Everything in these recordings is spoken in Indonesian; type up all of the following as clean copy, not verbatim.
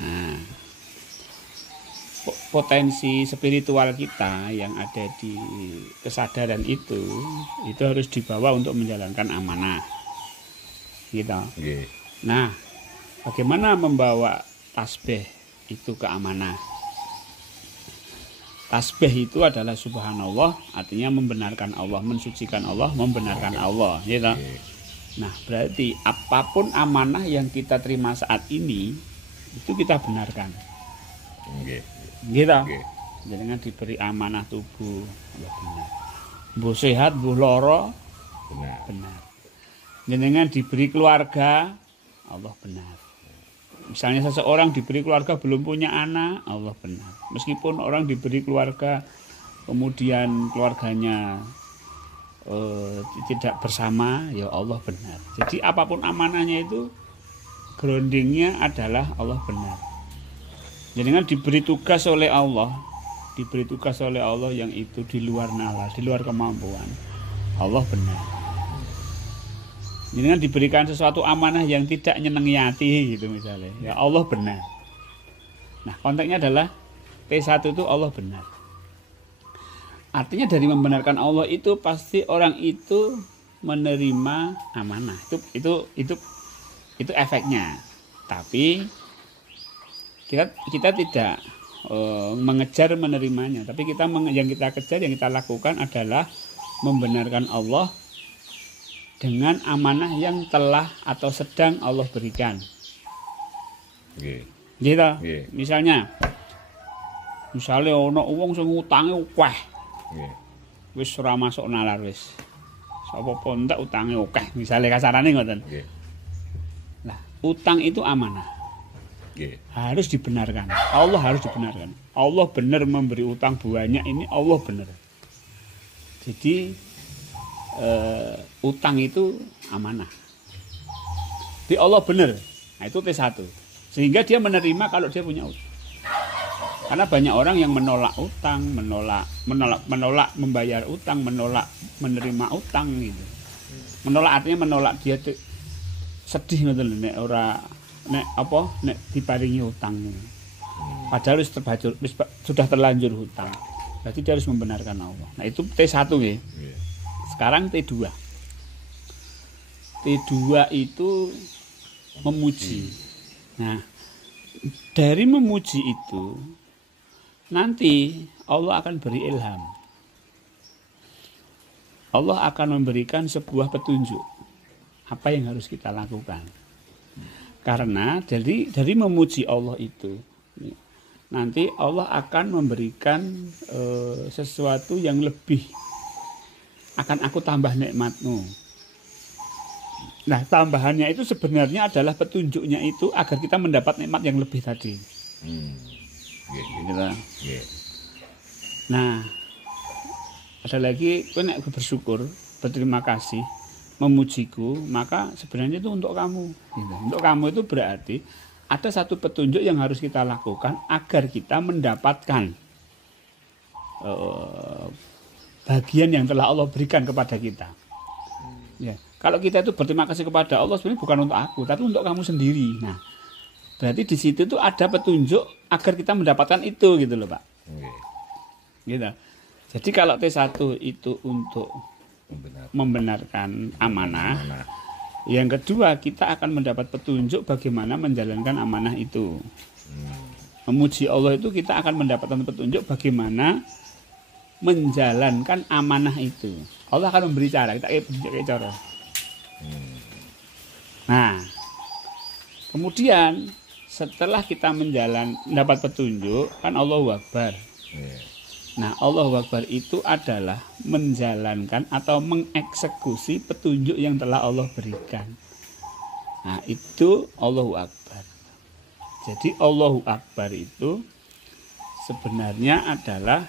Nah, potensi spiritual kita yang ada di kesadaran itu harus dibawa untuk menjalankan amanah gitu. Nah, bagaimana membawa tasbih itu ke amanah? Tasbih itu adalah subhanallah, artinya membenarkan Allah, mensucikan Allah, membenarkan Allah gitu. Nah, berarti apapun amanah yang kita terima saat ini itu kita benarkan. Gitu. Jangan diberi amanah tubuh, Allah benar. Bu sehat, bu loro, benar. Jangan diberi keluarga, Allah benar. Misalnya seseorang diberi keluarga belum punya anak, Allah benar. Meskipun orang diberi keluarga kemudian keluarganya tidak bersama, ya Allah benar. Jadi apapun amanahnya itu groundingnya adalah Allah benar. Jangan diberi tugas oleh Allah yang itu di luar nalar, di luar kemampuan, Allah benar. Jangan diberikan sesuatu amanah yang tidak nyenengi hati gitu misalnya, ya Allah benar. Nah, konteksnya adalah T1 itu Allah benar. Artinya dari membenarkan Allah itu pasti orang itu menerima amanah. Itu efeknya. Tapi kita tidak mengejar menerimanya, tapi yang kita kejar, yang kita lakukan adalah membenarkan Allah dengan amanah yang telah atau sedang Allah berikan. Gitu. Misalnya ono wong sing utange akeh. Wis ora masuk nalar wis. Sapa pondak utange akeh, misale kasarane ngoten. Nah, utang itu amanah. Harus dibenarkan. Allah harus dibenarkan. Allah benar memberi utang banyak, ini Allah benar. Jadi utang itu amanah. Jadi Allah benar. Nah, itu T1. Sehingga dia menerima kalau dia punya utang. Karena banyak orang yang menolak utang, menolak membayar utang, menolak menerima utang gitu. Menolak artinya menolak, dia sedih ngoten nek ora nek diparingi utang. Padahal sudah terlanjur hutang. Berarti dia harus membenarkan Allah. Nah, itu T1 nggih. Sekarang T2. T2 itu memuji. Nah, dari memuji itu nanti Allah akan beri ilham. Allah akan memberikan sebuah petunjuk apa yang harus kita lakukan. Karena dari memuji Allah itu nanti Allah akan memberikan sesuatu yang lebih. Akan aku tambah nikmatmu. Nah, tambahannya itu sebenarnya adalah petunjuknya itu agar kita mendapat nikmat yang lebih tadi. Nah, ada lagi, kowe nek bersyukur, berterima kasih, memujiku, maka sebenarnya itu untuk kamu. Untuk kamu itu berarti ada satu petunjuk yang harus kita lakukan agar kita mendapatkan bagian yang telah Allah berikan kepada kita. Ya, kalau kita itu berterima kasih kepada Allah sebenarnya bukan untuk aku, tapi untuk kamu sendiri. Nah, berarti di situ tuh ada petunjuk agar kita mendapatkan itu gitu loh, Pak. Gitu. Jadi kalau T1 itu untuk membenarkan amanah. Yang kedua, kita akan mendapat petunjuk bagaimana menjalankan amanah itu. Memuji Allah itu kita akan mendapatkan petunjuk bagaimana menjalankan amanah itu. Allah akan memberi cara, kita kayak cara. Nah, kemudian setelah kita mendapat petunjuk, kan Allahu Akbar. Nah, Allahu Akbar itu adalah menjalankan atau mengeksekusi petunjuk yang telah Allah berikan. Nah, itu Allahu Akbar. Jadi Allahu Akbar itu sebenarnya adalah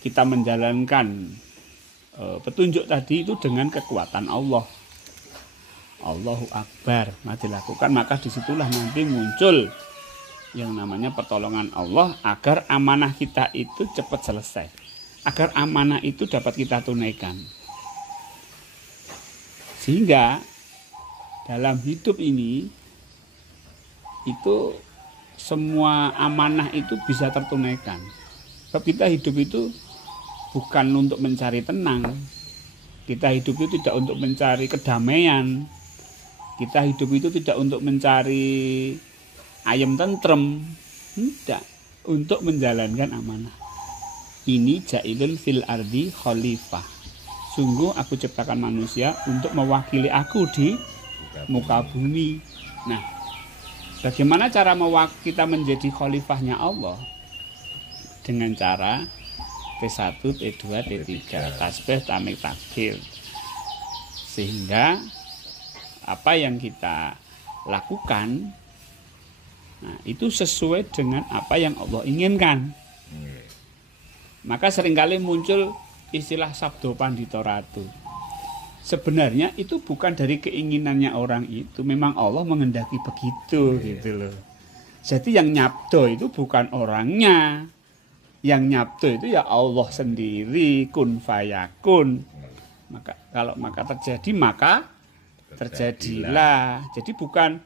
kita menjalankan petunjuk tadi itu dengan kekuatan Allah. Allahu Akbar, maka dilakukan, maka disitulah nanti muncul yang namanya pertolongan Allah agar amanah kita itu cepat selesai, agar amanah itu dapat kita tunaikan. Sehingga dalam hidup ini itu semua amanah itu bisa tertunaikan. Sebab kita hidup itu bukan untuk mencari tenang. Kita hidup itu tidak untuk mencari kedamaian. Kita hidup itu tidak untuk mencari ayam tentrem. Tidak, untuk menjalankan amanah. Ini jailun fil ardi khalifah. Sungguh aku ciptakan manusia untuk mewakili aku di muka bumi. Nah, bagaimana cara kita menjadi khalifahnya Allah? Dengan cara T1, T2, T3, tasbih, tamik, takbir. Sehingga apa yang kita lakukan, nah, itu sesuai dengan apa yang Allah inginkan. Maka seringkali muncul istilah sabdo pandito ratu. Sebenarnya itu bukan dari keinginannya orang itu, memang Allah menghendaki begitu, gitu loh. Jadi yang nyabdo itu bukan orangnya, yang nyabdo itu ya Allah sendiri, kun fayakun. Maka kalau terjadi maka terjadilah. Jadi bukan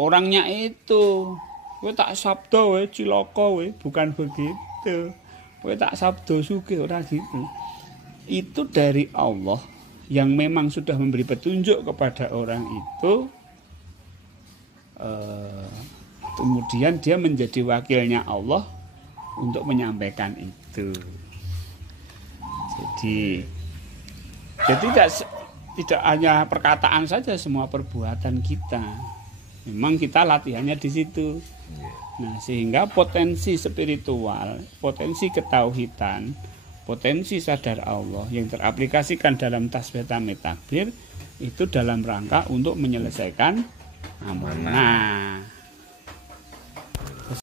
orangnya itu. Kowe tak sabdo we cilaka we, bukan begitu. Kowe tak sabdo sugih ora gitu. Itu dari Allah yang memang sudah memberi petunjuk kepada orang itu, kemudian dia menjadi wakilnya Allah untuk menyampaikan itu. Jadi tidak hanya perkataan saja, semua perbuatan kita. Memang kita latihannya di situ. Nah, sehingga potensi spiritual, potensi ketauhidan, potensi sadar Allah yang teraplikasikan dalam tasbih tamit takbir itu dalam rangka untuk menyelesaikan amanah.